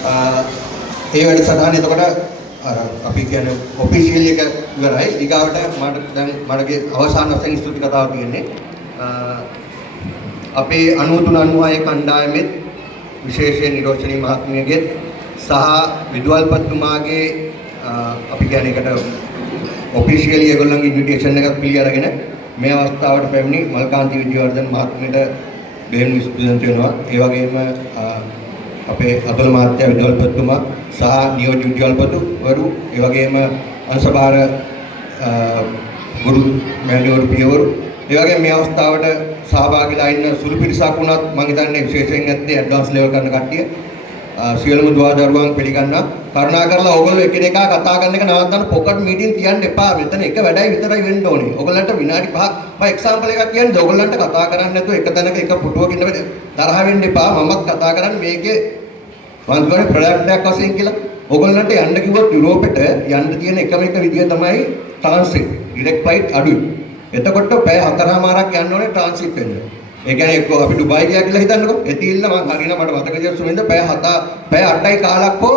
ඒ වැඩසටහන එතකොට අර අපි කියන්නේ ඔෆිෂියල් එක ඉවරයි. ඊගාවට මට දැන් මගේ අවසාන වශයෙන් ස්තුති කතාව තියෙන්නේ. අපේ 93 96 කණ්ඩායමෙත් විශේෂයෙන් නිරෝෂණී මහත්මියගේ සහ විදුහල්පතිතුමාගේ අපි කියන්නේ එකට ඔෆිෂියලි ඒගොල්ලන්ගේ ඉන්විටේෂන් එකක් පිළිඅරගෙන මේ අවස්ථාවට පැමිණි මල්කාන්ති විජේවර්ධන මහත්මියට බෙහෙවින් ස්තුතිවන්ත වෙනවා. ඒ වගේම අපේ අතුල මහත්තයා විදුහල්පතිතුමා සහ නියෝජ්‍ය විදුහල්පතිවරු ඒ වගේම අංශභාර ගුරු මෑණිවරු පියවරු ඒ වගේම මේ අවස්ථාවට සහභාගීලා ඉන්න සුළු පිරිසක් වුණත් මම හිතන්නේ විශේෂයෙන් ඇත්තේ ඇඩ්වාන්ස් ලෙවල් කරන කට්ටිය සියලුම දුවදරුවන් පිළිගන්නවා. කරුණාකරලා ඕගොල්ලෝ එකිනෙකා කතා කරන එක නවත්තන්න පොකට් මීටින් තියන්න එපා. මෙතන එක වැඩයි විතරයි වෙන්න ඕනේ. ඕගොල්ලන්ට විනාඩි 5ක් මම එක්සැම්පල් එකක් කියන්නේ ඕගොල්ලන්ට කතා කරන්න නැතුව එක තැනක එක පුටුවක ඉන්න තරහ වෙන්න එපා. මමත් කතා කරන්නේ මේකේ මම කියන්නේ ප්‍රොඩක්ට් එකක් වශයෙන් කියලා. ඕගොල්ලන්ට යන්න කිව්වොත් යුරෝපෙට යන්න තියෙන එකම එක විදිය තමයි ට්‍රාන්සිට්. ඩිරෙක්ට් ෆ්ලයිට් අඩුයි. එතකොට පැය 4:00මාරක් යන්න ඕනේ ට්‍රාන්සිට් වෙන්න. ඒ කියන්නේ එක්ක අපි ඩුබායි ගියා කියලා හිතන්නකෝ. එතිල්ල මම හරියට මට මතක ජර්ස් වෙනද පැය 8යි කාලක් හෝ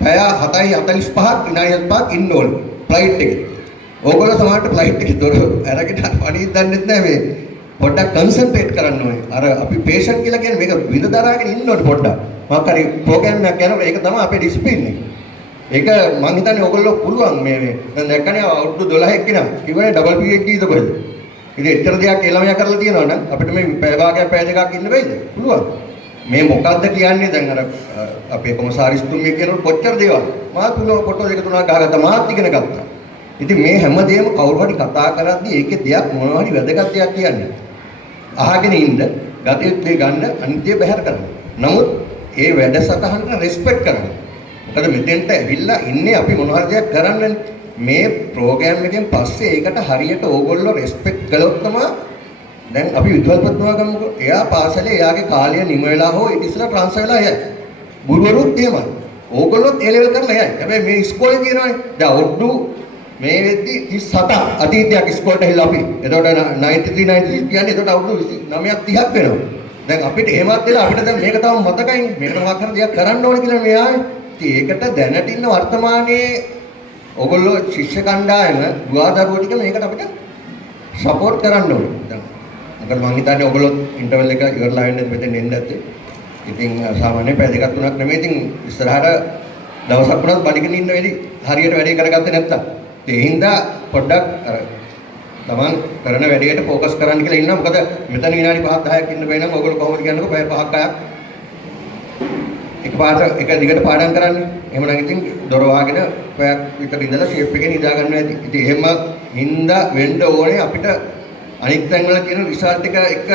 පැය 7:45ක් විනාඩි 5ක් ඉන්න ඕනේ ෆ්ලයිට් එකේ. ඕගොල්ලෝ සමහරට ෆ්ලයිට් එකේ දොර අරගෙන පණිවිඩ දන්නෙත් නැහැ මේ. පොඩ්ඩක් කන්සන්ට්‍රේට් කරන්න ඕනේ. අර අපි පේෂන්ට් කියලා කියන්නේ මේක විඳ දරාගෙන ඉන්න ඕනේ පොඩ්ඩක්. මොකක් හරි ප්‍රෝග්‍රෑම් එකක් යනකොට ඒක තමයි අපේ ඩිසිප්ලින් එක. ඒක මම හිතන්නේ ඕගොල්ලෝ පුළුවන් මේ දැන් දැක්කනේ අවුරුදු 12ක් කෙනා කිව්වනේ ඩබල් PhD ද කොහෙද? ඉතින් එච්චර දෙයක් ඒ ළමයා කරලා තියෙනවා නම් අපිට මේ පැය භාගයක් පැය දෙකක් ඉන්න බැයිද? පුළුවන්. මේ මොකද්ද කියන්නේ දැන් අර අපේ කොමසාරිස්තුමිය කියනකොට කොච්චර දේවල්. මාත් පුළුවන් ෆොටෝ දෙක තුනක් ගහගත්තා මාත් ඉගෙන ගත්තා. ඉතින් මේ හැමදේම කවුරු හරි කතා කරද්දී ඒකේ දෙයක් මොනවා හරි වැදගත් දෙයක් කියන්නේ. අහගෙන ඉන්න, ගතියුත්තේ ගන්න, අනිත්‍ය බැහැර කරන්න. නමුත් ඒ වැඩසටහනට රෙස්පෙක්ට් කරන්න. මොකද මෙතෙන්ට ඇවිල්ලා ඉන්නේ අපි මොනවා හරි දෙයක් කරන්නනේ. මේ ප්‍රෝග්‍රෑම් එකෙන් පස්සේ ඒකට හරියට ඕගොල්ලෝ රෙස්පෙක්ට් කළොත් තමයි දැන් අපි විදුහල්පතිතුමා ගමුකෝ. එයා පාසලේ එයාගේ කාලය නිම වෙලා හෝ ඊට ඉස්සෙල්ලා ට්‍රාන්ස්ෆර් වෙලා යයි. ගුරුවරුත් එහෙමයි. ඕගොල්ලෝත් ඒ ලෙවල් කරලා යයි. හැබැයි මේ ඉස්කෝලේ කියනවානේ. දැන් ඔඩ්ඩු මේ වෙද්දි 37ක් අතීතයක් ඉස්කෝලේට ඇවිල්ලා අපි. එතකොට 93 96 කියන්නේ එතකොට අවුරුදු 29ක් 30ක් වෙනවා. දැන් අපිට එහෙමත් වෙලා අපිට දැන් මේක තව මතකයිනේ. මේකට මොකක් හරි දෙයක් කරන්න ඕනේ කියලා මේ ආවේ. ඉතින් ඒකට දැනට ඉන්න වර්තමානයේ ඔයගොල්ලෝ ශිෂ්‍ය කණ්ඩායම දුවදරුවෝ ටික මේකට අපිට සපෝට් කරන්න ඕනේ. දැන් මොකද මම හිතන්නේ ඔයගොල්ලෝ ඉන්ටර්වල් එක ඉවරලා වෙන්නේ මෙතෙන් එන්න ඇත්තේ. ඉතින් සාමාන්‍ය පැය දෙකක් තුනක් නෙමෙයි. ඉතින් ඉස්සරහට දවසක් වුණත් බඩගින්න ඉන්න වෙලී හරියට වැඩේ කරගත්තේ නැත්තම්. ඒ හින්දා පොඩ්ඩක් අර තමන් කරන වැඩේට ફોකස් කරන්න කියලා ඉන්නවා. මොකද මෙතන විනාඩි 5ක් 10ක් ඉන්න බැයි නම් ඔයගොල්ලෝ කොහොමද කියන්නකෝ පැය 5ක් 6ක් එකපාරට එක දිගට පාඩම් කරන්නේ. එහෙම නම් ඉතින් දොර වහගෙන පැයක් විතර ඉඳලා ෂේප් එකේ නිදා ගන්න ඇති. ඉතින් එහෙම හින්දා වෙන්න ඕනේ අපිට අනිත් තැන් වල තියෙන රිසල්ට් එක එක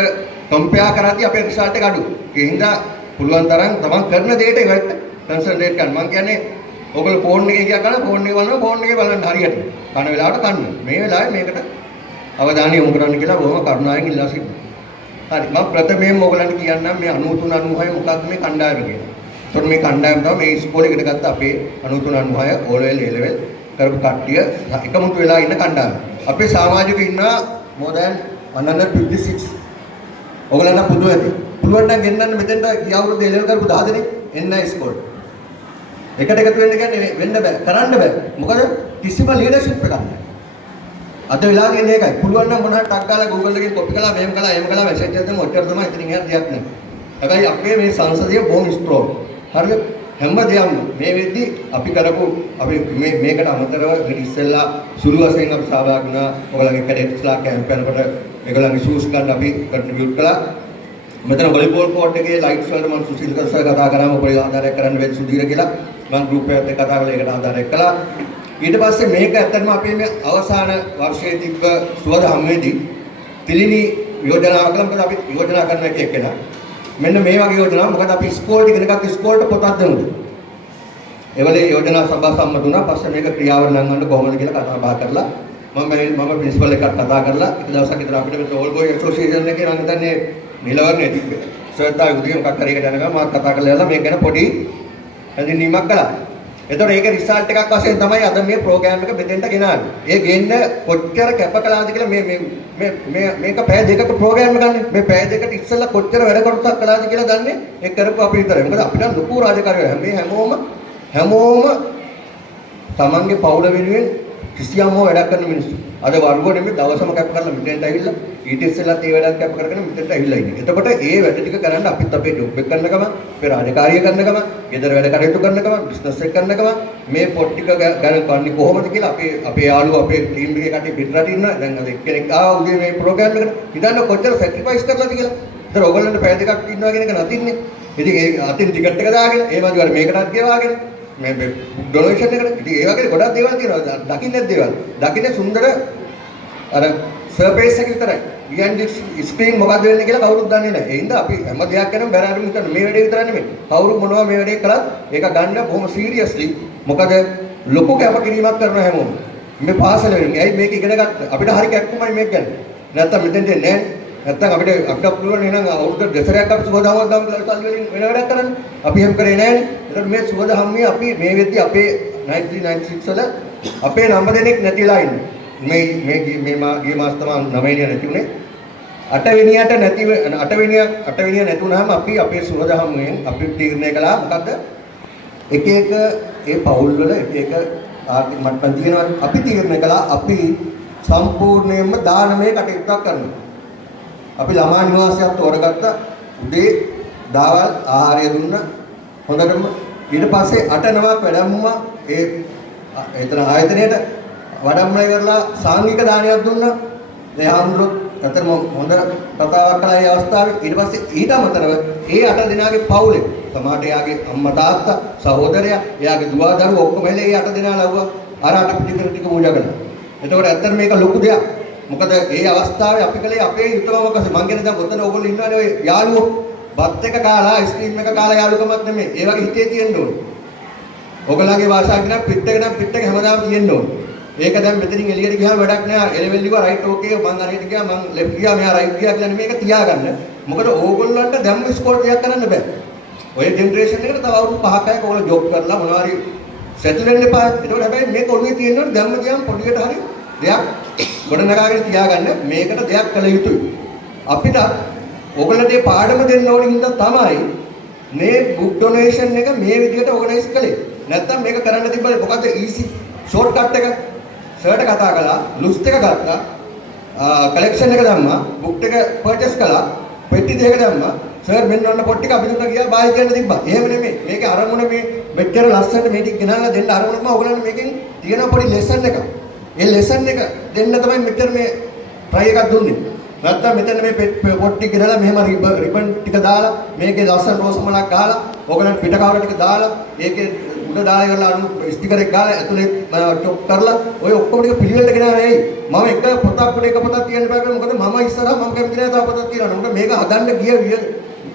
කම්පෙයාර් කරද්දී අපේ රිසල්ට් එක අඩු. ඒ හින්දා පුළුවන් තරම් තමන් කරන දෙයට ඒකට කන්සන්ට්‍රේට් කරන්න. මම කියන්නේ ඔයගොල්ලෝ ෆෝන් එකේ ගියා කරලා ෆෝන් එකේ බලනවා ෆෝන් එකේ බලන්න හරියට. කන වෙලාවට කන්න. මේ වෙලාවේ මේකට අවධානය යොමු කරන්න කියලා බොහොම කරුණාවෙන් ඉල්ලා සිටිනවා. හරි මම ප්‍රථමයෙන්ම ඔයගලන්ට කියන්නම් මේ 93 96 මොකක්ද මේ කණ්ඩායම කියලා. ඒතකොට මේ කණ්ඩායම තමයි මේ ඉස්කෝලේ ඉගෙන ගත්ත අපේ 93 96 O level A level කරපු කට්ටිය එකමුතු වෙලා ඉන්න කණ්ඩායම. අපේ සමාජිකයෝ ඉන්නවා more than 156. ඔයගලන්ට පුදු ඇති. පුළුවන් නම් ගෙන්නන්න මෙතෙන්ට කීවුරුද A level කරපු 10 දෙනෙක් එන්න ඉස්කෝලේ. එකට එකතු වෙන්න කියන්නේ වෙන්න බෑ කරන්න බෑ. මොකද කිසිම ලීඩර්ෂිප් එකක් නැහැ. අද වෙලා තියෙන එකයි. පුළුවන් නම් මොනවාට ටක් ගාලා Google එකෙන් කොපි කළා මෙහෙම කළා එහෙම කළා මැසේජ් එකක් දෙන්න ඔච්චර තමයි ඉතින් එහාට දෙයක් නැහැ. හැබැයි අපේ මේ සංසදීය බොහොම ස්ට්‍රෝං. හරිද? හැම දෙයක්ම මේ වෙද්දි අපි කරපු අපි මේකට අමතරව ඊට ඉස්සෙල්ලා සුළු වශයෙන් අපි සහභාගී වුණා. ඔයගොල්ලන්ගේ කැඩෙට්ස්ලා කැම්ප් යනකොට ඒගොල්ලන්ගේ ෂූස් ගන්න අපි කන්ට්‍රිබියුට් කළා. මෙතන වොලිබෝල් කෝට් එකේ ලයිට්ස් වලට මම සුසිල් කරසා කතා කරාම ඔබේ ආධාරයක් කරන්න වෙයි සුදීර කියලා. මම ගෲප් එකත් එක්ක කතා කරලා ඒකට ආධාරයක් කළා. ඊට පස්සේ මේක ඇත්තටම අපේ මේ අවසාන වර්ෂයේ තිබ්බ සුවද හම්මේදී තිලිනි යෝජනාවක් කළා. මොකද අපි යෝජනා කරන එක එක්කලා මෙන්න මේ වගේ යෝජනා මොකද අපි ඉස්කෝලේ ඉගෙන ගත්ත ඉස්කෝලේට පොතක් දෙමුද. ඒවලේ යෝජනා සභා සම්මත වුණා. පස්සේ මේක ක්‍රියාවට නංවන්න කොහොමද කියලා කතා බහ කරලා මම ප්‍රින්සිපල් එක්ක කතා කරලා එක දවසක් විතර අපිට මේ ඕල් බෝයි ඇසෝසියේෂන් එකේ නම් හිතන්නේ නිලවරණේ තිබ්බේ. සර්තා උදේ මොකක් හරි එකට යනකම් මාත් කතා කරලා මේක ගැන පොඩි හැඳින්වීමක් කළා. එතකොට ඒක රිසල්ට් එකක් වශයෙන් තමයි අද මේ ප්‍රෝග්‍රෑම් එක මෙතෙන්ට ගෙනාවේ. ඒ ගේන්න කොච්චර කැප කළාද කියලා මේක පැය දෙකක ප්‍රෝග්‍රෑම් එකක් ගන්න. මේ පැය දෙකට ඉස්සෙල්ලා කොච්චර වැඩ කොටසක් කළාද කියලා දන්නේ ඒ කරපු අපි විතරයි. මොකද අපිට ලොකු රාජකාරියක්. හැමෝම තමන්ගේ පවුල වෙනුවෙන් කිසියම් වැඩක් කරන මිනිස්සු. අද වරුව නෙමෙයි දවසම කැප කරලා මෙතෙන්ට ඇවිල්ලා ඊට ඉස්සෙල්ලාත් ඒ වැඩක් කැප කරගෙන මෙතෙන්ට ඇවිල්ලා ඉන්නේ. එතකොට ඒ වැඩ ටික කරන්න අපිත් අපේ ජොබ් එක කරන ගම, අපේ රාජකාරිය කරන ගම, ගෙදර වැඩ කටයුතු කරන ගම, බිස්නස් එක කරන ගම මේ පොත් ටික ගණන් කරන්නේ කොහොමද කියලා අපේ යාළුවෝ අපේ ටීම් එකේ කට්ටිය පිටරට ඉන්නවා. දැන් අද එක්කෙනෙක් ආවා උදේ මේ ප්‍රෝග්‍රෑම් එකට. හිතන්න කොච්චර සැක්‍රිෆයිස් කරලාද කියලා. ඒතර ඕගොල්ලන්ට පැය දෙකක් ඉන්නවා කියන එක නතින්නේ. ඉතින් ඒ අතින් ටිකට් එක දාගෙන ඒ වගේ වල මේකටත් ගෙවාගෙන මේ ඩොනේෂන් එකට ඉතින් ඒ වගේ ගොඩක් දේවල් තියෙනවා. දකින්නේ දේවල්. දකින්නේ සුන්දර අර සර්ෆේස් එක විතරයි. behind screen මොකද වෙන්නේ කියලා කවුරුත් දන්නේ නැහැ. ඒ හින්දා අපි හැම දෙයක් කරනම බැරාරුම් හිතන්න මේ වැඩේ විතර නෙමෙයි. කවුරු මොනවා මේ වැඩේ කළත් ඒක ගන්න බොහොම සීරියස්ලි. මොකද ලොකු කැපකිරීමක් කරන හැමෝම. මේ පාසල වෙන්නේ. ඇයි මේක ඉගෙන ගත්ත? අපිට හරි කැක්කුමයි මේක ගන්න. නැත්තම් මෙතෙන්ට එන්නේ නැහැ. නැත්තම් අපිට පුළුවන් එහෙනම් අවුරුදු දෙසරයක් අපි සුබදහමක් දාමු කියලා සල්ලි වලින් වෙන වැඩක් කරන්න. අපි එහෙම කරේ නැහැ. ඒකට මේ සුබදහම්මිය අපි මේ වෙද්දි අපේ 9396 වල අපේ නම්බර දෙනෙක් නැතිලා ඉන්නේ. මේ මාස තමයි 9 වෙනිය නැති උනේ. 8 වෙනිය නැති වුණාම අපි අපේ සුබදහම්මියෙන් අපි තීරණය කළා මොකද්ද? එක ඒ පවුල් වල එක ආර්ථික මට්ටම් තියෙනවා. අපි තීරණය කළා අපි සම්පූර්ණයෙන්ම දානමය කටයුත්තක් කරනවා. අපි ළමා නිවාසයක් තෝරගත්තා. උදේ දවල් ආහාරය දුන්නා. හොඳටම ඊට පස්සේ 8-9ක් වැඩමුවා ඒ එතන ආයතනයේට වඩම්මලා ඉවරලා සාංගික දානයක් දුන්නා. ඒ හාමුදුරුවෝ අතරම හොඳ කතාවක් කළා ඒ අවස්ථාවේ. ඊට පස්සේ ඊට අමතරව ඒ 8 දෙනාගේ පවුලේ සමහරට එයාගේ අම්මා තාත්තා සහෝදරයා එයාගේ දුව දරුවෝ ඔක්කොම එළ ඒ 8 දෙනා ලව්වා අර 8 පිටිකර ටික පූජා කළා. එතකොට ඇත්තට මේක ලොකු දෙයක්. මොකද ඒ අවස්ථාවේ අපි කලේ අපේ යුතුයම මොකද මං කියන දැන් ඔතන ඕගොල්ලෝ ඉන්නවනේ ඔය යාළුවෝ බත් එක කාලා අයිස්ක්‍රීම් එක කාලා යාළුකමක් නෙමෙයි. ඒ වගේ හිතේ තියෙන්න ඕනේ. ඔයගොල්ලන්ගේ වාසාවක් නම් පිට එක හැමදාම තියෙන්න ඕනේ. ඒක දැන් මෙතනින් එළියට ගියාම වැඩක් නෑ. එලෙවල් ලිව්වා රයිට් ඕකේ මං හරියට ගියා මං ලෙෆ්ට් ගියා මෙහා රයිට් ගියා කියලා මේක තියාගන්න. මොකද ඕගොල්ලන්ට දැම්ම ස්කෝර් එකක් කරන්න බෑ. ඔය ජෙනරේෂන් එකට තව අවුරුදු 5ක් අය කොහොමද ජොබ් කරලා මොනවා හරි සෙටල් වෙන්න එපා. ඒකෝට හැබැයි මේක ඔළුවේ තියෙනවනේ දැම්ම ගියාම පොඩියට හරි දෙයක් ගොඩනගාගෙන තියාගන්න මේකට දෙයක් කළ යුතුයි. අපිට ඔයගොල්ලන්ට මේ පාඩම දෙන්න ඕන හින්දා තමයි මේ බුක් ඩොනේෂන් එක මේ විදිහට ඕගනයිස් කළේ. නැත්තම් මේක කරන්න තිබ්බද මොකද ඊසි ෂෝට් කට් එක සර්ට කතා කළා, ලුස්ට් එක ගත්තා, කලෙක්ෂන් එක දැම්මා, බුක් එක පර්චේස් කළා, පෙට්ටි දෙක දැම්මා. සර් මෙන්න ඔන්න පොට් ටික අපි දුන්නා ගියා බායි කියන්න තිබ්බා. එහෙම නෙමෙයි. මේකේ අරමුණ මේ මෙච්චර ලස්සනට මේ ටික ගෙනල්ලා දෙන්න අරමුණම ඔයගොල්ලන්ට මේකෙන් තියෙන පොඩි ලෙසන් එකක්. ඒ ලෙසන් එක දෙන්න තමයි මෙච්චර මේ try එකක් දුන්නේ. නැත්තම් මෙතන මේ පොට් ටික ගෙනලා මෙහෙම රිබන් ටික දාලා මේකේ ලස්සන රෝස් මලක් ගහලා ඔයගොල්ලන්ට පිට කවර ටික දාලා ඒකේ උඩ දාලා ඉවරලා අනු ස්ටිකර් එක ගාලා ඇතුලේ චොප් කරලා ඔය ඔක්කොම ටික පිළිවෙලට ගෙනාවා එයි. මම එක පොතක් උඩ එක පොතක් තියන්න බෑ මොකද මම ඉස්සරහා මම කැමති නැහැ තව පොතක් තියනවා. මොකද මේක හදන්න ගිය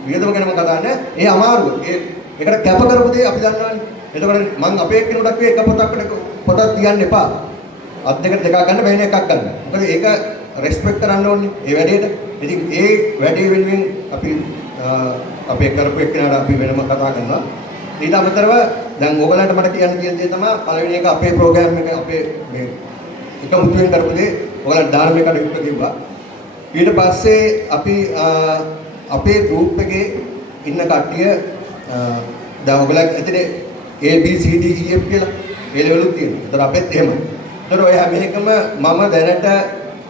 වියදම ගැන මම කතා කරන්නේ. ඒ අමාරුව. ඒකට කැප කරපු දේ අපි දන්නවනේ. එතකොට මම අපේ කෙනෙකුට කිව්වේ එක පොතක් තියන්න එපා. අත් දෙකට දෙකක් ගන්න බැහැ නේ එකක් ගන්න. මොකද ඒක රෙස්පෙක්ට් කරන්න ඕනේ ඒ වැඩේට. ඉතින් ඒ වැඩේ වෙනුවෙන් අපි අපේ කරපු එක්කනට අපි වෙනම කතා කරනවා. ඊට අමතරව දැන් ඕගලන්ට මට කියන්න තියෙන දේ තමයි පළවෙනි එක අපේ ප්‍රෝග්‍රෑම් එක අපේ මේ එක මුතුවෙන් කරපු දේ ඕගලන්ට දාන එකකට ඉක්ක කිව්වා. ඊට පස්සේ අපි අපේ ගෲප් එකේ ඉන්න කට්ටිය දැන් ඕගලන් ඇතුලේ A B C D E F කියලා ඒ ලෙවලුත් තියෙනවා. ඒතර අපෙත් එහෙමයි. ඒතර ඔය හැම එකම මම දැනට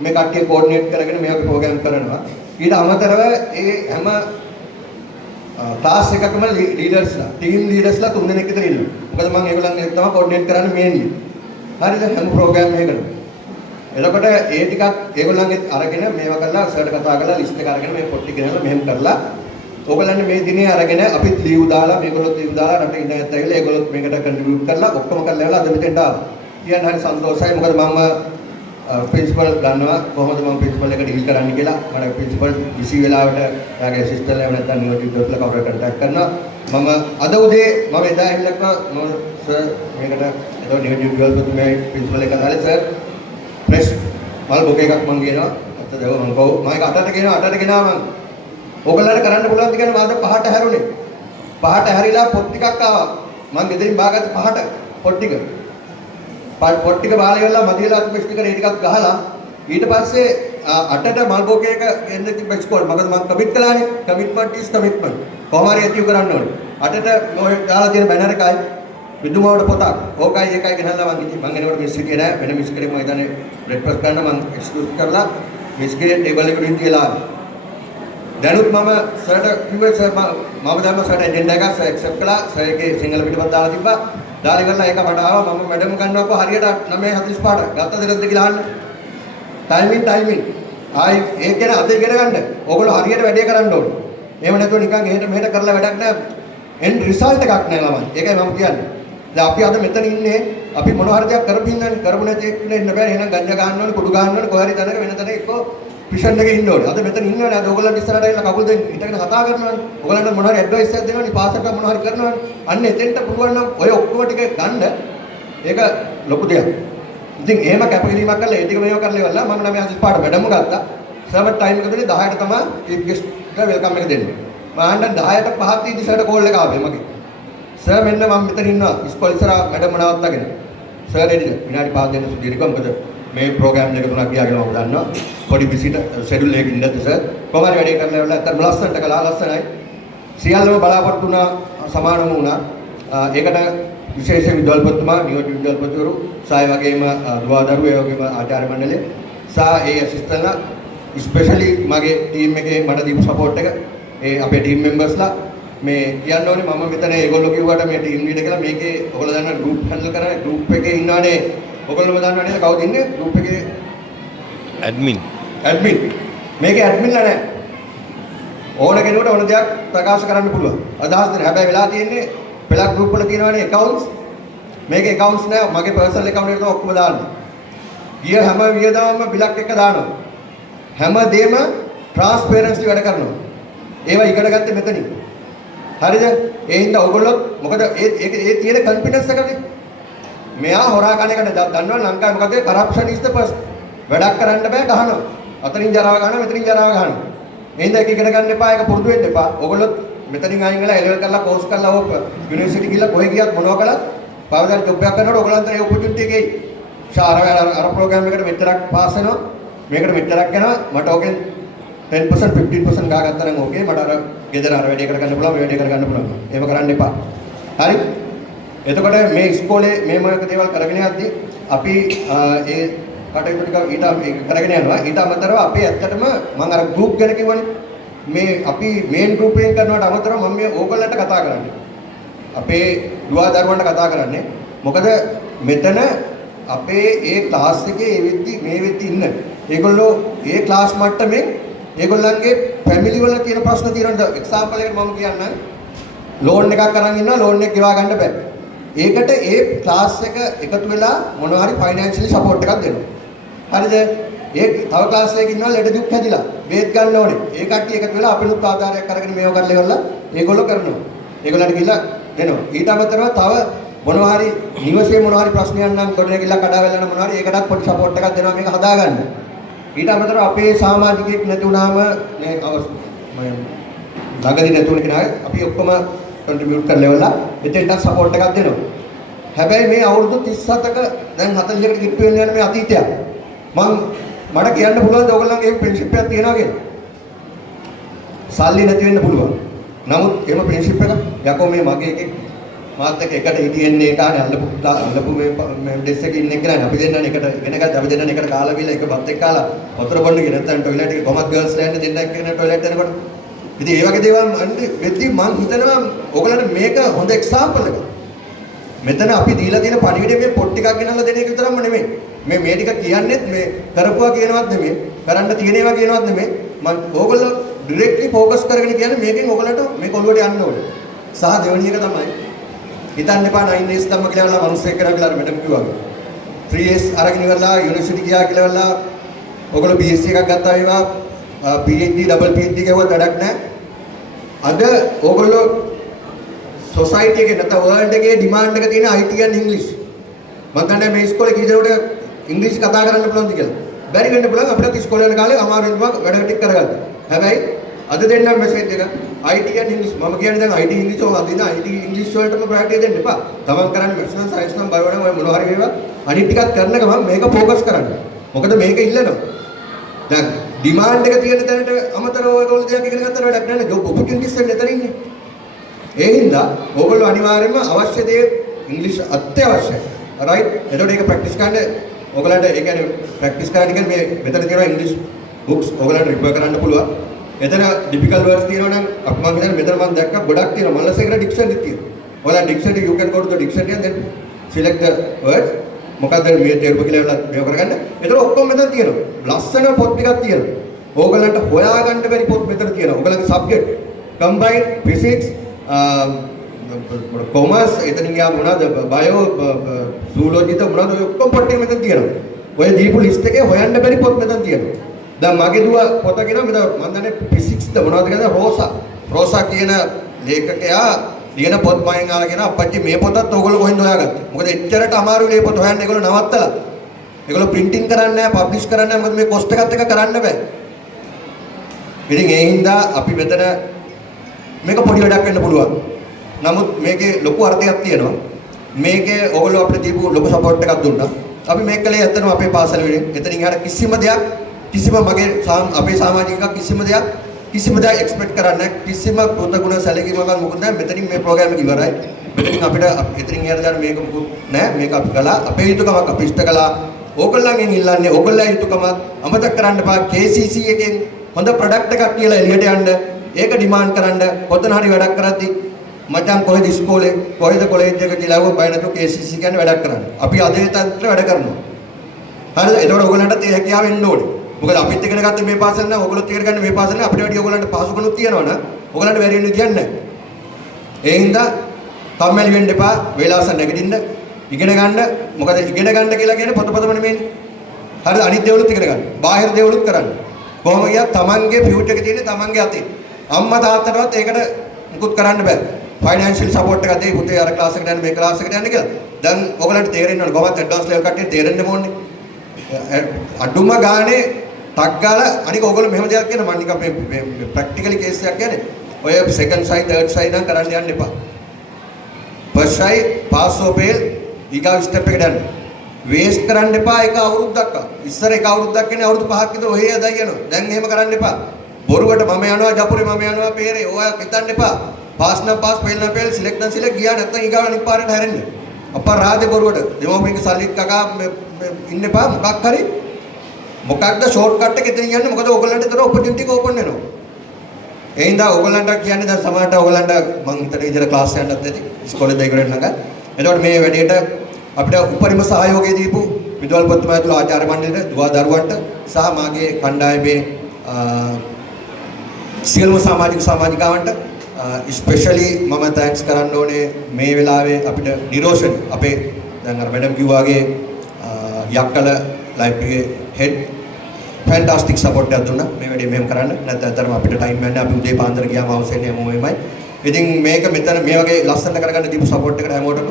මේ කට්ටිය කෝඩිනේට් කරගෙන මේ වගේ ප්‍රෝග්‍රෑම් කරනවා. ඊට අමතරව ඒ හැම ක්ලාස් එකකම ලීඩර්ස්ලා, ටීම් ලීඩර්ස්ලා 3 දෙනෙක් විතර ඉන්නවා. මොකද මම ඒගොල්ලන් එක්ක තමයි කෝඩිනේට් කරන්නේ මේන්ලි. හරිද? හැම ප්‍රෝග්‍රෑම් එකකම. එතකොට ඒ ටිකක් ඒගොල්ලන්ගෙත් අරගෙන මේවා කරලා සර්ට කතා කරලා ලිස්ට් එක අරගෙන මේ පොත් ටික ගෙනල්ලා මෙහෙම කරලා ඕගොල්ලන්ට මේ දිනේ අරගෙන අපිත් ලීව් දාලා මේගොල්ලොත් ලීව් දාලා රට ඉඳන් ඇවිල්ලා ඒගොල්ලොත් මේකට කන්ට්‍රිබියුට් කරලා ඔක්කොම කරලා අද මෙතෙන්ට ආවා. කියන්න හරි සන්තෝෂයි. මොකද මම ප්‍රින්සිපල් ගන්නවා කොහොමද මම ප්‍රින්සිපල් එක ඩීල් කරන්න කියලා. මම ප්‍රින්සිපල් විසි වෙලාවට එයාගේ ඇසිස්ටන්ට් ලෙවල් නැත්නම් නියෝජිතවල කවුරුහරි කන්ටැක්ට් කරනවා. මම අද උදේ මම එදා ඇවිල්ලා මම සර් මේකට එතකොට නියෝජිතවල මේ ප්‍රින්සිපල් එක දාලා සර් ප්‍රෙස් මල් බොකේ එකක් මම කියනවා. අත දෙව මම කව මම ඒක 8ට කියනවා 8ට ගෙනා මම ඕගොල්ලන්ට කරන්න පුළුවන් ද කියන මාද 5ට හැරුණේ. 5ට හැරිලා පොත් ටිකක් ආවා. මම ගෙදරින් බාගත්ත 5ට. පොත් ටික. පොත් ටික බාලා ඉවරලා මදියලා ස්පෙෂ් ටික ඒ ටිකක් ගහලා ඊට පස්සේ 8ට මල්බෝකේක එන්න තිබ්බ ස්කෝල්. මොකද මම කමිට් කළානේ. කමිට්මන්ට් ඉස් කමිට්මන්ට්. කොහොම හරි ඇචීව් කරන්න ඕනේ. 8ට ඔය දාලා තියෙන බැනර් එකයි විදුමාවට පොතක්. ඕකයි ඒකයි ගෙනල්ලා මං ඉතින් මං එනකොට මිස් හිටියේ නෑ. වෙන මිස් කෙනෙක් මම හිතන්නේ බ්‍රෙක්ෆාස්ට් ගන්න මං එක්ස්කියුස් කරලා මිස්ගේ ටේබල් එකට ඉඳන් තියලා දැනුත් මම සර්ට කිව්වේ සර් මම දැම්ම සර්ට එජෙන්ඩා එකක් සර් ඇක්සෙප්ට් කළා. සර් ඒකේ සිංහල පිටපත් දාලා තිබ්බා. දාලා ඉවරලා ඒක මට ආවා. මම මැඩම් ගන්නවකෝ හරියට 9:45ට. ගත්තද නැද්ද කියලා අහන්න. ටයිමින්. ආයි ඒක ගැන අද ඉගෙන ගන්න. ඕගොල්ලෝ හරියට වැඩේ කරන්න ඕනේ. එහෙම නැතුව නිකන් එහෙට මෙහෙට කරලා වැඩක් නෑ. එන්ඩ් රිසල්ට් එකක් නෑ ළමයි. ඒකයි මම කියන්නේ. දැන් අපි අද මෙතන ඉන්නේ අපි මොන හරි දෙයක් කරපින්නන්නේ. කරපු නැති එක්ක ඉන්න බෑ. එහෙනම් ගංජා ගන්න ඕනේ, කුඩු ගන්න ඕනේ, කොහේ හරි තැනක වෙන තැනක එක්ක පිෂන් එකේ ඉන්න ඕනේ. අද මෙතන ඉන්නවනේ. අද ඕගොල්ලන්ට ඉස්සරහට ඇවිල්ලා කකුල් දෙන්න ඉඳගෙන කතා කරනවානේ. ඕගොල්ලන්ට මොන හරි ඇඩ්වයිස් එකක් දෙනවානේ. පාසලට මොන හරි කරනවානේ. අන්න එතෙන්ට පුළුවන් නම් ඔය ඔක්කොම ටික ගන්න. ඒක ලොකු දෙයක්. ඉතින් එහෙම කැපකිරීමක් කරලා ඒ ටික මේව කරලා ඉවරලා මම 9:45ට වැඩම ගත්තා. සර්වර් ටයිම් එක දුන්නේ 10ට තමයි චීෆ් ගෙස්ට් එක වෙල්කම් එක දෙන්නේ. මම ආන්න 10ට 5ක් තීදි සර්ට කෝල් එක ආවේ මගේ. සර් මෙන්න මම මෙතන ඉන්නවා ඉස්කෝලේ ඉස්සරහා මැඩම් නවත්තගෙන. සර් එඩිද විනාඩි 5 දෙන්න සුදු මොකද මේ ප්‍රෝග්‍රෑම් එක තුනක් ගියා කියලා මම දන්නවා. පොඩි බිසිට ෂෙඩියුල් එකකින් ඉඳද්දි සර් කොහමද වැඩේ කරලා ඉවරලා අතන ලස්සනට කළා ලස්සනයි. සියල්ලම බලාපොරොත්තු වුණා සමානම වුණා. ඒකට විශේෂ විද්‍යාල්පතිතුමා නියෝජිත විද්‍යාල්පතිවරු සාය වගේම දුවදරුවෝ ඒ වගේම ආචාර්ය මණ්ඩලය සහ ඒ ඇසිස්ටන්ට්ලා ස්පෙෂලි මගේ ටීම් එකේ මට දීපු සපෝට් එක ඒ අපේ ටීම් මෙම්බර්ස්ලා මේ කියන්න ඕනේ මම මෙතන ඒගොල්ලෝ කිව්වට මේ ටීම් ලීඩර් කියලා මේකේ ඔයගොල්ලෝ දන්න ගෲප් හැන්ඩල් කරන ගෲප් එකේ ඉන්නවනේ ඔයගොල්ලෝම දන්නව නේද කවුද ඉන්නේ ගෲප් එකේ ඇඩ්මින් මේකේ ඇඩ්මින්ලා නැහැ ඕන කෙනෙකුට ඕන දෙයක් ප්‍රකාශ කරන්න පුළුවන් අදහස් දෙන්න හැබැයි වෙලා තියෙන්නේ පළක් ගෲප් වල තියෙනවනේ accounts මේකේ accounts නැහැ මගේ personal account එකට ඔක්කොම දාන්නේ ගිය හැම වියදමම බිලක් එක දානවා හැමදේම transparency වැඩ කරනවා ඒවා ඉගෙන ගත්තේ මෙතනින් හරිද ඒ හින්දා ඔයගොල්ලෝ මොකද ඒ තියෙන confidence එකනේ මෙයා හොරා කණ එකට දන්නවා ලංකාවේ මොකද corruption is the first වැඩක් කරන්න බෑ ගහනවා අතනින් ජරාව ගහනවා මෙතනින් ජරාව ගහනවා එහෙනම් ඒක ඉගෙන ගන්න එපා ඒක පුරුදු වෙන්න එපා ඔයගොල්ලෝ මෙතනින් අයින් වෙලා එලෙවල් කරලා කෝස් කරලා ඕක යුනිවර්සිටි ගිහලා කොහෙ ගියත් මොනවා කළත් පවදාන ජොබ් එකක් කරනකොට ඔයගොල්ලන්ට ඒ ඔපචුනිටි එකේ අර ප්‍රෝග්‍රෑම් එකට මෙච්චරක් පාස් වෙනවා මේකට මෙච්චරක් යනවා මට ඕකෙන් 10% 15% ගාගත්තා නම් ඕකේ මට අර ගෙදර අර වැඩේ කරගන්න පුළුවන් මේ වැඩේ කරගන්න පුළුවන් එහෙම කරන්න එපා හරි එතකොට මේ ඉස්කෝලේ මේ මොනක දේවල් කරගෙන යද්දි අපි ඒ කටයුතු ටික ඊට කරගෙන යනවා ඊට අමතරව අපේ ඇත්තටම මම අර ගෲප් ගැන කිව්වනේ මේ අපි මේන් ගෲප් එකෙන් කරනවට අමතරව මම මේ ඕගොල්ලන්ට කතා කරන්නේ අපේ දුවා දරුවන්ට කතා කරන්නේ මොකද මෙතන අපේ ඒ ක්ලාස් එකේ මේ වෙද්දි ඉන්න ඒගොල්ලෝ ඒ ක්ලාස් මට්ටමේ ඒගොල්ලන්ගේ ෆැමිලි වල තියෙන ප්‍රශ්න තියෙනවා එක්සැම්පල් එකකට මම කියන්නම් ලෝන් එකක් අරන් ඉන්නවා ලෝන් එක ගෙවා ගන්න බෑ ඒකට ඒ ක්ලාස් එක එකතු වෙලා මොනවා හරි ෆයිනෑන්ෂියලි සපෝට් එකක් දෙනවා හරිද ඒ තව ක්ලාස් එකක ඉන්නවා ලෙඩ දුක් හැදිලා වේත් ගන්න ඕනේ ඒ කට්ටිය එකතු වෙලා අපිනුත් ආධාරයක් අරගෙන මේව කරලා ඉවරලා ඒගොල්ලෝ කරනවා ඒගොල්ලන්ට ගිහිල්ලා දෙනවා ඊට අමතරව තව මොනවා හරි නිවසේ මොනවා හරි ප්‍රශ්නයක් නම් ගොඩනැගිල්ල කඩාවැල්ලන මොනවා හරි ඒකටත් පොඩි සපෝට් එකක් දෙනවා මේක හදාගන්න ඊට අමතරව අපේ සමාජිකයෙක් නැති වුණාම මේ ළඟදී නැතුණ කෙනා අපි ඔක්කොම කන්ට්‍රිබියුට් කරලා ඉවරලා එතෙන්ට සපෝට් එකක් දෙනවා. හැබැයි මේ අවුරුදු 37ක දැන් 40කට කිට්ටු වෙන්න යන මේ අතීතයක් මට කියන්න පුළුවන් ඔයගොල්ලන්ගේ ප්‍රින්සිපල් එකක් තියෙනවා කියලා. සල්ලි නැති වෙන්න පුළුවන්. නමුත් එහෙම ප්‍රින්සිපල් එක යකෝ මේ මගේ එකේ මාත් එක්ක එකට හිටියන්නේ කානේ අල්ලපු මේ ඩෙස් එකේ ඉන්න එක නෑ අපි දෙන්නා එකට වෙන එකක් අපි දෙන්නා එකට කාලා බීලා එක බත් එක්ක කාලා වතුර බොන්න ගිය නැත්නම් ටොයිලට් එකේ කොහමද ගර්ල්ස් ලෑන්නේ දෙන්නා එක්කනේ ටොයිලට් යනකොට ඉතින් ඒ වගේ දේවල් වෙද්දි මං හිතනවා ඔයගොල්ලන්ට මේක හොඳ එක්සැම්පල් එකක් මෙතන අපි දීලා තියෙන පණිවිඩය මේ පොත් ටිකක් ගෙනල්ලා දෙන එක විතරක්ම නෙමෙයි මේ ටික කියන්නේත් මේ කරපුවා කියනවත් නෙමෙයි කරන්න තියෙන ඒවා කියනවත් නෙමෙයි මං ඕගොල්ලෝ ඩිරෙක්ට්ලි ફોකස් කරගෙන කියන්නේ මේකෙන් ඔයගොල්ලන්ට මේ කොළුවට යන්න ඕනේ සහ දෙවෙනි එක තමයි හිතන්න එපා 9 days ධම්ම කියලා වල මිනිස්සෙක් කරා කියලා මැඩම් කිව්වා. 3 years අරගෙන ඉවරලා යුනිවර්සිටි ගියා කියලා වල ඔයගොල්ලෝ BSc එකක් ගත්තා වේවා PhD double PhD ගෙවුවත් වැඩක් නැහැ. අද ඔයගොල්ලෝ සොසයිටි එකේ නැත්නම් වර්ල්ඩ් එකේ ඩිමාන්ඩ් එක තියෙන IT and English. මම දන්නේ මේ ඉස්කෝලේ කී දෙනෙකුට ඉංග්‍රීසි කතා කරන්න පුළුවන්ද කියලා. බැරි වෙන්න පුළුවන් අපිට ඉස්කෝලේ යන කාලේ අමාරුවෙන් වැඩ ටික කරගත්තා. හැබැයි අද දෙන්නම් මෙසේජ් එක IT and English මම කියන්නේ දැන් IT English ඔය අදින IT English වලටම ප්‍රයෝරිටි දෙන්න එපා. තමන් කරන්නේ maths නම් science නම් bio නම් ඔය මොනවා හරි වේවා අනිත් ටිකක් කරන ගමන් මේක ફોකස් කරන්න. මොකද මේක ඉල්ලනවා. දැන් ඩිමාන්ඩ් එක තියෙන තැනට අමතරව ඔයගොල්ලෝ දෙයක් ඉගෙන ගත්තට වැඩක් නැහැ නේ. ජොබ් ඔපචුනිටිස් වල එතන ඉන්නේ. ඒ හින්දා ඔයගොල්ලෝ අනිවාර්යයෙන්ම අවශ්‍ය දේ ඉංග්‍රීසි අත්‍යවශ්‍යයි. රයිට්. එතකොට ඒක ප්‍රැක්ටිස් කරන්න ඔයගලන්ට ඒ කියන්නේ ප්‍රැක්ටිස් කරන්න කියන්නේ මේ මෙතන තියෙනවා ඉංග්‍රීසි බුක්ස් ඔයගලන්ට රිෆර් කරන්න පුළුවන්. එතන ටිපිකල් වර්ඩ්ස් තියෙනවා නම් අපි මම හිතන්නේ මෙතන මම දැක්කා ගොඩක් තියෙනවා. මල්ලසේකර ඩික්ෂනරි තියෙනවා. ඔයාලා dictionary you can go to the dictionary and then select the words. මොකක්ද මේ තේරුම කියලා වෙලා මේව කරගන්න. එතන ඔක්කොම මෙතන තියෙනවා. ලස්සන පොත් ටිකක් තියෙනවා. ඕගලන්ට හොයාගන්න බැරි පොත් මෙතන තියෙනවා. ඔයගලගේ සබ්ජෙක්ට් combined physics කොමර්ස් එතනින් ගියා මොනවද බයෝ සූලොජි ද මොනවද ඔක්කොම පොත් ටික මෙතන තියෙනවා. ඔය දීපු ලිස්ට් එකේ හොයන්න බැරි පොත් මෙතන තියෙනවා. දැන් මගේ දුව පොත කියනවා මම දන්නේ ෆිසික්ස් ද මොනවද කියනවා රෝසා කියන ලේඛකයා ලියන පොත් මයෙන් ආලා කියන අපච්චි මේ පොතත් ඕගොල්ලෝ කොහෙන්ද හොයාගත්තේ? මොකද එච්චරට අමාරු මේ පොත හොයන්න ඒගොල්ලෝ නවත්තලා. ඒගොල්ලෝ printing කරන්නේ නැහැ, publish කරන්නේ නැහැ. මොකද මේ cost එකත් එක කරන්න බෑ. ඉතින් ඒ හින්දා අපි මෙතන මේක පොඩි වැඩක් වෙන්න පුළුවන්. නමුත් මේකේ ලොකු අර්ථයක් තියෙනවා. මේකේ ඕගොල්ලෝ අපිට දීපු ලොකු සපෝට් එකක් දුන්නා. අපි මේක කළේ ඇත්තටම අපේ පාසල වෙලේ. එතනින් එහාට කිසිම මගේ අපේ සමාජික කිසිම දෙයක් එක්ස්පෙක්ට් කරන්නේ නැහැ. කිසිම කෘතගුණ සැලකීමක් මොකුත් නැහැ. මෙතනින් මේ ප්‍රෝග්‍රෑම් එක ඉවරයි. මෙතනින් අපිට එතනින් එහාට යන මේක මොකුත් නැහැ. මේක අපි කළා. අපේ යුතුයකමක් අපි ඉෂ්ට කළා. ඕගොල්ලන්ගෙන් ඉල්ලන්නේ ඕගොල්ලන්ගේ යුතුයකමක් අමතක කරන්න එපා. KCC එකෙන් හොඳ ප්‍රොඩක්ට් එකක් කියලා එළියට යන්න. ඒක ඩිමාන්ඩ් කරන්න. කොතන හරි වැඩක් කරද්දි මචං කොහෙද ඉස්කෝලේ කොහෙද කොලෙජ් එක කියලා වුණ බය නැතුව KCC කියන්නේ වැඩක් කරන්න. අපි අද ඒ තත්ත්වෙට වැඩ කරනවා. හරිද? ඒතකොට ඔයගොල්ලන්ට ඒ හැකියාව එන්න ඕනේ. මොකද අපිත් ඉගෙන ගත්තේ මේ පාසල නම් ඔයගොල්ලොත් ඉගෙන ගන්න මේ පාසල නම් අපිට වැඩි ඔයගොල්ලන්ට පහසුකම්ක් තියෙනවා නම් ඔයගොල්ලන්ට වැඩි වෙන විදියක් නැහැ. ඒ හින්දා කම්මැලි වෙන්න එපා. වේලාස නැගිටින්න ඉගෙන ගන්න. මොකද ඉගෙන ගන්න කියලා කියන්නේ පොතපතම නෙමෙයිනේ. හරිද? අනිත් දේවලුත් ඉගෙන ගන්න. බාහිර දේවලුත් කරන්න. කොහොම ගියත් තමන්ගේ ෆියුචර් එකේ තියෙන්නේ තමන්ගේ අතේ. අම්මා තාත්තටවත් ඒකට මුකුත් කරන්න බෑ. ෆයිනෑන්ෂියල් සපෝට් එකක් දෙයි පුතේ අර ක්ලාස් එකට යන්න මේ ක්ලාස් එකට යන්න කියලා. දැන් ඔයගලන්ට තේරෙන්න ඕනේ කොහොමද ඇඩ්වාන්ස් ලෙවල් කට්ටිය තේරෙන්න ඕනේ. අඩුම ගානේ ටක් ගාලා අනික ඔයගොල්ලෝ මෙහෙම දෙයක් කියන මම නිකන් මේ ප්‍රැක්ටිකලි කේස් එකක් කියන්නේ. ඔය සෙකන්ඩ් සයි තර්ඩ් සයි නම් කරන්න යන්න එපා. ෆස්ට් සයි පාස් ඕ ෆේල් ඊගා ස්ටෙප් එකට යන්න. වේස්ට් කරන්න එපා එක අවුරුද්දක්. ඉස්සර එක අවුරුද්දක් කියන්නේ අවුරුදු 5ක් විතර ඔහේ යදයි යනවා. දැන් එහෙම කරන්න එපා. බොරුවට මම යනවා ජපුරේ මම යනවා පේරේ ඔය හිතන්න එපා. පාස් නම් පාස් ෆේල් නම් ෆේල් සිලෙක්ට් නම් සිලෙක්ට් ගියා නැත්නම් ඊගාව අනිත් පාරට හැරෙන්න. අප්පා රාදේ බොරුවට දෙමෝපියන්ගේ සල්ලිත් කකා ඉන්න එපා මොකක් හරි මොකක්ද ෂෝට් කට් එක එතනින් යන්නේ මොකද ඔයගොල්ලන්ට ඒතර ඔපචුනිටි එක ඕපන් වෙනවා. ඒ හින්දා ඔයගොල්ලන්ට කියන්නේ දැන් සමහරට ඔයගොල්ලන්ට මම හිතන විදිහට ක්ලාස් යන්නත් ඇති ඉස්කෝලේ දෙයකට නගා. එතකොට මේ වැඩේට අපිට උපරිම සහයෝගය දීපු විදුහල්පතිතුමා ඇතුළු ආචාර්ය මණ්ඩලයට දුවා දරුවන්ට සහ මාගේ කණ්ඩායමේ සියලුම සමාජිකාවන්ට ස්පෙෂලි මම තෑන්ක්ස් කරන්න ඕනේ මේ වෙලාවේ අපිට නිරෝෂන් අපේ දැන් අර මැඩම් කිව්වාගේ යක්කල ලයිබ්‍රරියේ හෙඩ් ෆැන්ටස්ටික් සපෝට් එකක් දුන්නා මේ වැඩේ මෙහෙම කරන්න. නැත්නම් අතරම අපිට ටයිම් යන්නේ අපි උදේ පාන්දර ගියාම අවශ්‍යන්නේ හැමෝමයි. ඉතින් මේක මෙතන මේ වගේ ලස්සනට කරගන්න දීපු සපෝට් එකට හැමෝටම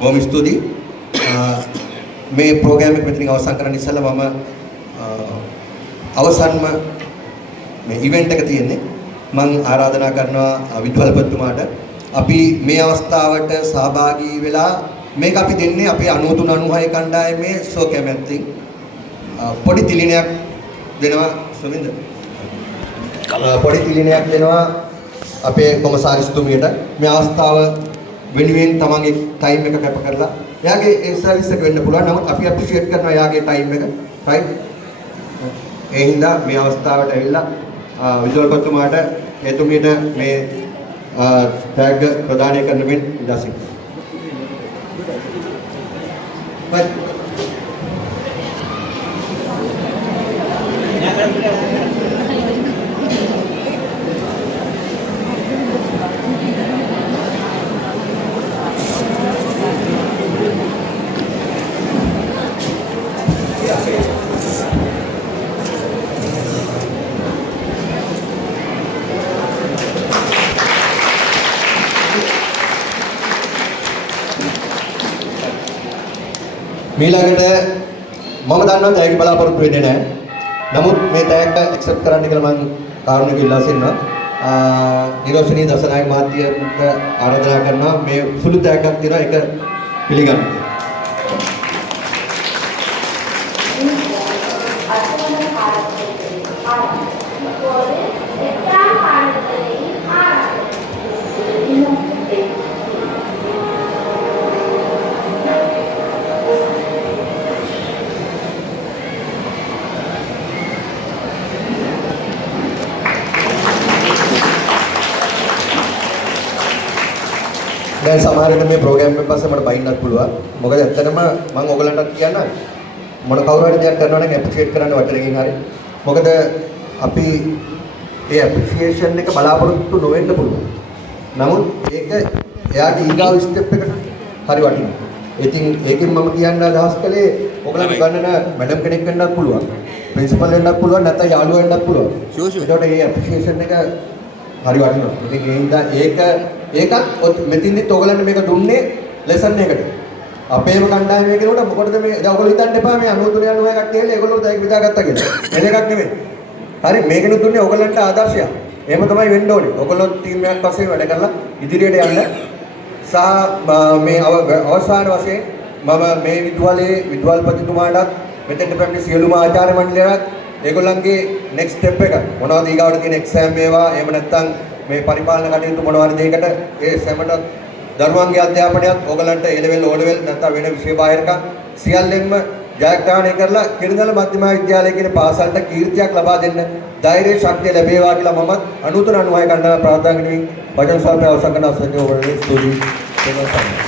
බොහොම ස්තුතියි. මේ ප්‍රෝග්‍රෑම් එක මෙතනින් අවසන් කරන්න ඉස්සෙල්ලා මම අවසන්ම මේ ඉවෙන්ට් එක තියෙන්නේ මම ආරාධනා කරනවා විදුහල්පතිතුමාට අපි මේ අවස්ථාවට සහභාගී වෙලා මේක අපි දෙන්නේ අපේ 93 96 කණ්ඩායමේ සෝ කැමැත්තෙන් පොඩි තිලිනයක් දෙනවා සුමින්ද පොඩි තිලිනයක් දෙනවා අපේ කොමසාරිස්තුමියට මේ අවස්ථාව වෙනුවෙන් තමන්ගේ ටයිම් එක කැප කරලා එයාගේ ඒ සර්විස් එක වෙන්න පුළුවන්. නමුත් අපි අප්‍රීෂিয়েට් කරනවා එයාගේ ටයිම් එක. රයිට්. ඒ හින්දා මේ අවස්ථාවට ඇවිල්ලා විදුහල්පතිතුමාට එතුමියට මේ ටැග් ප්‍රදානය කරන මෙන් ඉල්ලා සිටිනවා. මීළඟට මම දන්නවා තෑගි බලාපොරොත්තු වෙන්නේ නැහැ. නමුත් මේ තෑග්ග ඇක්සෙප්ට් කරන්න කියලා මම කාරුණිකව ඉල්ලා සිටිනවා. නිරෝෂණී දසනායක මහත්මියට ආරාධනා කරනවා මේ සුළු තෑග්ගක් තියෙනවා ඒක පිළිගන්න. දැන් සමහරවිට මේ ප්‍රෝග්‍රෑම් එකෙන් පස්සේ මට බයින්නත් පුළුවන්. මොකද ඇත්තටම මම ඔයගලන්ටත් කියන්න මොන කවුරු හරි දෙයක් කරනවා නම් ඇප්‍රීෂিয়েට් කරන්න වටරකින් හරි. මොකද අපි ඒ ඇප්‍රීෂিয়েෂන් එක බලාපොරොත්තු නොවෙන්න පුළුවන්. නමුත් ඒක එයාගේ ඊගාව ස්ටෙප් එකට හරි වටිනවා. ඉතින් ඒකෙන් මම කියන්න අදහස් කළේ ඔයගලන්ට ගන්නන මැඩම් කෙනෙක් වෙන්නත් පුළුවන්. ප්‍රින්සිපල් වෙන්නත් පුළුවන් නැත්නම් යාළුවා වෙන්නත් පුළුවන්. ඒකට මේ ඇප්‍රීෂিয়েෂන් එක හරි වටිනවා. ඉතින් ඒ හින්දා ඒකත් මෙතින්දිත් ඔයගලන්ට මේක දුන්නේ ලෙසන් එකට. අපේම කණ්ඩායමේ කෙනෙකුට මොකටද මේ දැන් ඔයගොල්ලෝ හිතන්න එපා මේ 93 96 කට්ටිය කියලා ඒගොල්ලෝ දැන් විදාගත්තා කියලා. වෙන එකක් නෙමෙයි. හරි මේකෙනුත් දුන්නේ ඔයගලන්ට ආදර්ශයක්. එහෙම තමයි වෙන්න ඕනේ. ඔයගොල්ලෝ ටීම් එකක් වශයෙන් වැඩ කරලා ඉදිරියට යන්න. සහ මේ අවසාන වශයෙන් මම මේ විද්‍යාලයේ විද්‍යාල්පතිතුමාටත් මෙතෙන්ට පැමිණි සියලුම ආචාර්ය මණ්ඩලයට ඒගොල්ලන්ගේ next step එක මොනවද ඊගාවට තියෙන exam මේවා එහෙම නැත්නම් මේ පරිපාලන කටයුතු මොනවාරි දෙයකට ඒ සැමට දරුවන්ගේ අධ්‍යාපනයත් ඕගලන්ට A level O level නැත්නම් වෙන විෂය බාහිරක සියල්ලෙන්ම ජයග්‍රහණය කරලා කිරිඳල මධ්‍යම විද්‍යාලය කියන පාසලට කීර්තියක් ලබා දෙන්න ධෛර්ය ශක්තිය ලැබේවා කියලා මමත් 93 96 කණ්ඩායම ප්‍රාර්ථනා කරමින් වචන ස්වල්පය අවසන් කරන අවසරය ඔබට ස්තුතියි.